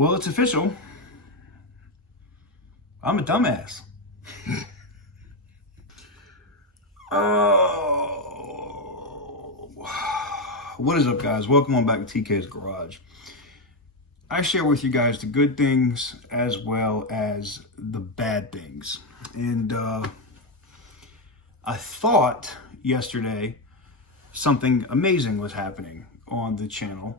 Well, it's official. I'm a dumbass. Oh, what is up, guys? Welcome on back to TK's Garage. I share with you guys the good things as well as the bad things. And I thought yesterday something amazing was happening on the channel.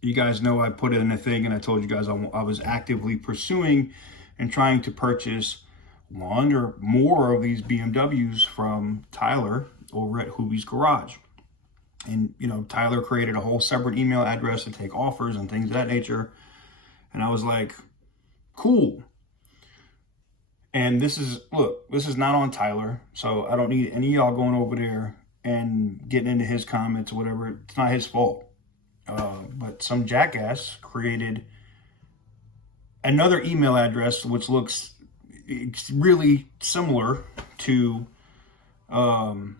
You guys know I put in a thing and I told you guys I was actively pursuing and trying to purchase one or more of these BMWs from Tyler over at Hubie's Garage. And, you know, Tyler created a whole separate email address to take offers and things of that nature. And I was like, cool. And this is not on Tyler. So I don't need any of y'all going over there and getting into his comments or whatever. It's not his fault. But some jackass created another email address which looks really similar to the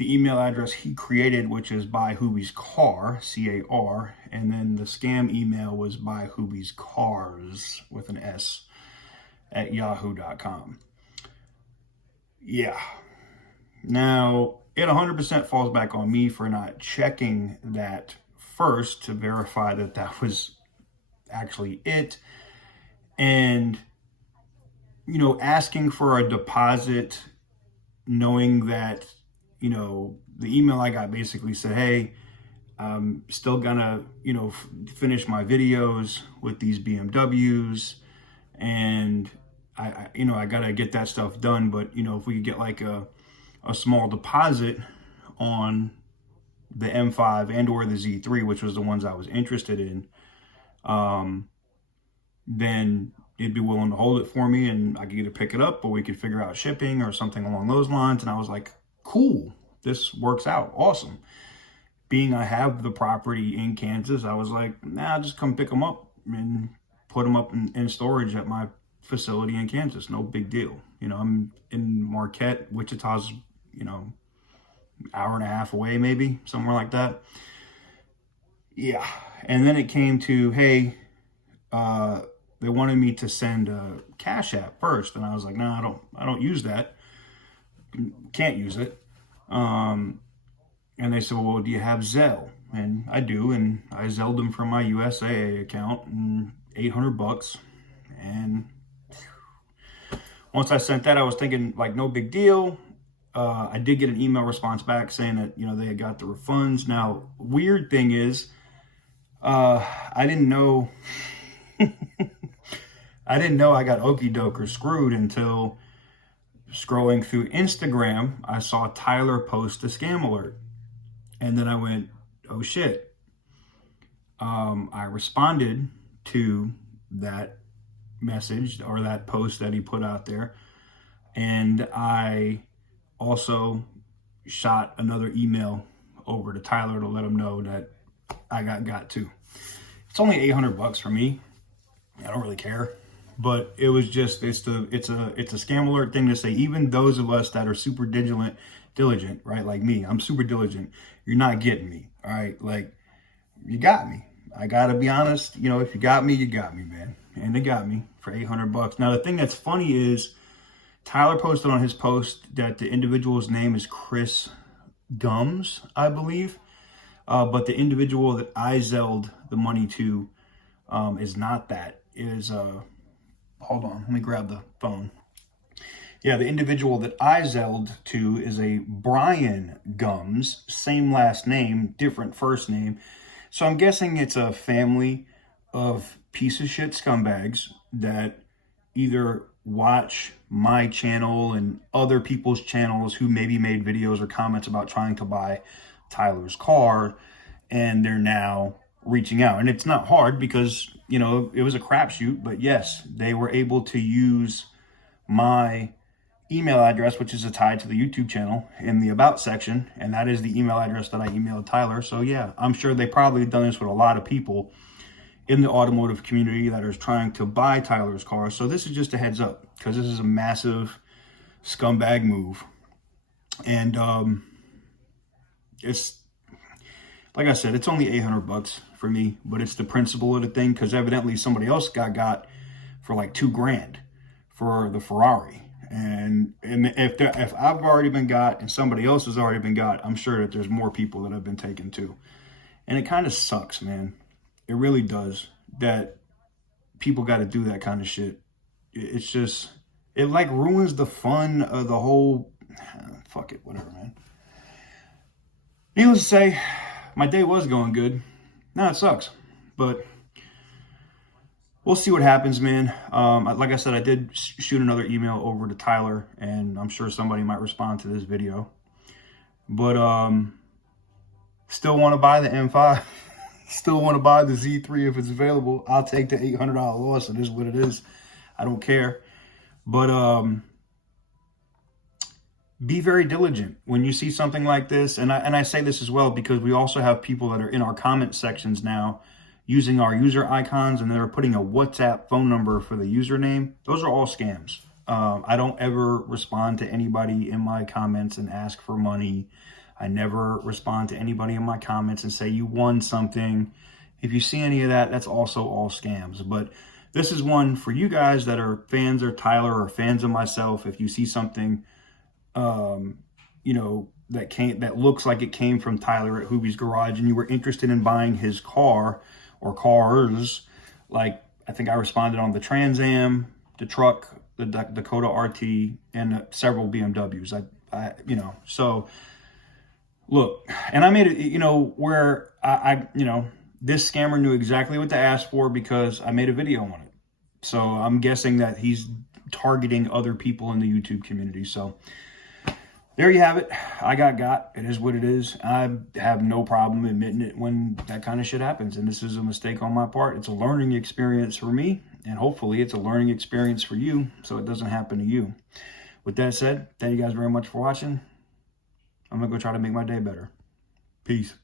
email address he created, which is by Hubie's Car, C-A-R, and then the scam email was by Hubie's Cars with an S at yahoo.com. Yeah. Now, it 100% falls back on me for not checking that first to verify that that was actually it. And, you know, asking for a deposit, knowing that, you know, the email I got basically said, hey, I'm still gonna, you know, finish my videos with these BMWs, and I gotta get that stuff done. But, you know, if we could get like a small deposit on the M5 and or the Z3, which was the ones I was interested in, then they'd be willing to hold it for me and I could either pick it up or we could figure out shipping or something along those lines. And I was like, cool, this works out. Awesome. Being I have the property in Kansas, I was like, nah, just come pick them up and put them up in storage at my facility in Kansas. No big deal. You know, I'm in Marquette. Wichita's, you know, hour and a half away, maybe somewhere like that. Yeah. And then it came to, hey, they wanted me to send a Cash App first, and I was like, no, I don't use that. Can't use it. And they said, well, do you have Zelle? And I do, and I Zelled them from my USAA account, and $800. And once I sent that, I was thinking like, no big deal. I did get an email response back saying that, you know, they had got the refunds. Now, weird thing is, I didn't know. I didn't know I got okey doke or screwed until scrolling through Instagram. I saw Tyler post a scam alert, and then I went, "Oh shit!" I responded to that message or that post that he put out there, and I also shot another email over to Tyler to let him know that I got to. It's only $800 for me. I don't really care, but it was just it's a scam alert thing to say. Even those of us that are super diligent, right? Like me, I'm super diligent. You're not getting me, all right? Like, you got me. I gotta be honest. You know, if you got me, man. And they got me for $800. Now, the thing that's funny is Tyler posted on his post that the individual's name is Chris Gums, I believe. But the individual that I Zelled the money to is not that. Is hold on, let me grab the phone. Yeah, the individual that I Zelled to is a Brian Gums, same last name, different first name. So I'm guessing it's a family of piece of shit scumbags that either watch my channel and other people's channels who maybe made videos or comments about trying to buy Tyler's car, and they're now reaching out. And it's not hard because, you know, it was a crapshoot, but yes, they were able to use my email address, which is tied to the YouTube channel, in the about section, and that is the email address that I emailed Tyler. So yeah, I'm sure they probably done this with a lot of people in the automotive community that are trying to buy Tyler's car. So this is just a heads up, because this is a massive scumbag move. And it's like I said, it's only 800 bucks for me, but it's the principle of the thing, because evidently somebody else got for like $2,000 for the Ferrari. And if I've already been got and somebody else has already been got, I'm sure that there's more people that have been taken too. And it kind of sucks, man. It really does, that people got to do that kind of shit. It's just, it like ruins the fun of the whole, fuck it, whatever, man. Needless to say, my day was going good. Now it sucks, but we'll see what happens, man. Like I said, I did shoot another email over to Tyler, and I'm sure somebody might respond to this video. But still want to buy the M5. Still want to buy the Z3 if it's available. I'll take the $800 loss. It is what it is. I don't care. But be very diligent when you see something like this. And I say this as well because we also have people that are in our comment sections now using our user icons, and they're putting a WhatsApp phone number for the username. Those are all scams. I don't ever respond to anybody in my comments and ask for money. I never respond to anybody in my comments and say you won something. If you see any of that, that's also all scams. But this is one for you guys that are fans of Tyler or fans of myself. If you see something, you know, that looks like it came from Tyler at Hoobie's Garage, and you were interested in buying his car or cars, like I think I responded on the Trans Am, the truck, the Dakota RT, and several BMWs. You know, so look, and I made it, you know, where you know, this scammer knew exactly what to ask for because I made a video on it. So I'm guessing that he's targeting other people in the YouTube community. So there you have it. I got. It is what it is. I have no problem admitting it when that kind of shit happens. And this is a mistake on my part. It's a learning experience for me. And hopefully it's a learning experience for you so it doesn't happen to you. With that said, thank you guys very much for watching. I'm going to go try to make my day better. Peace.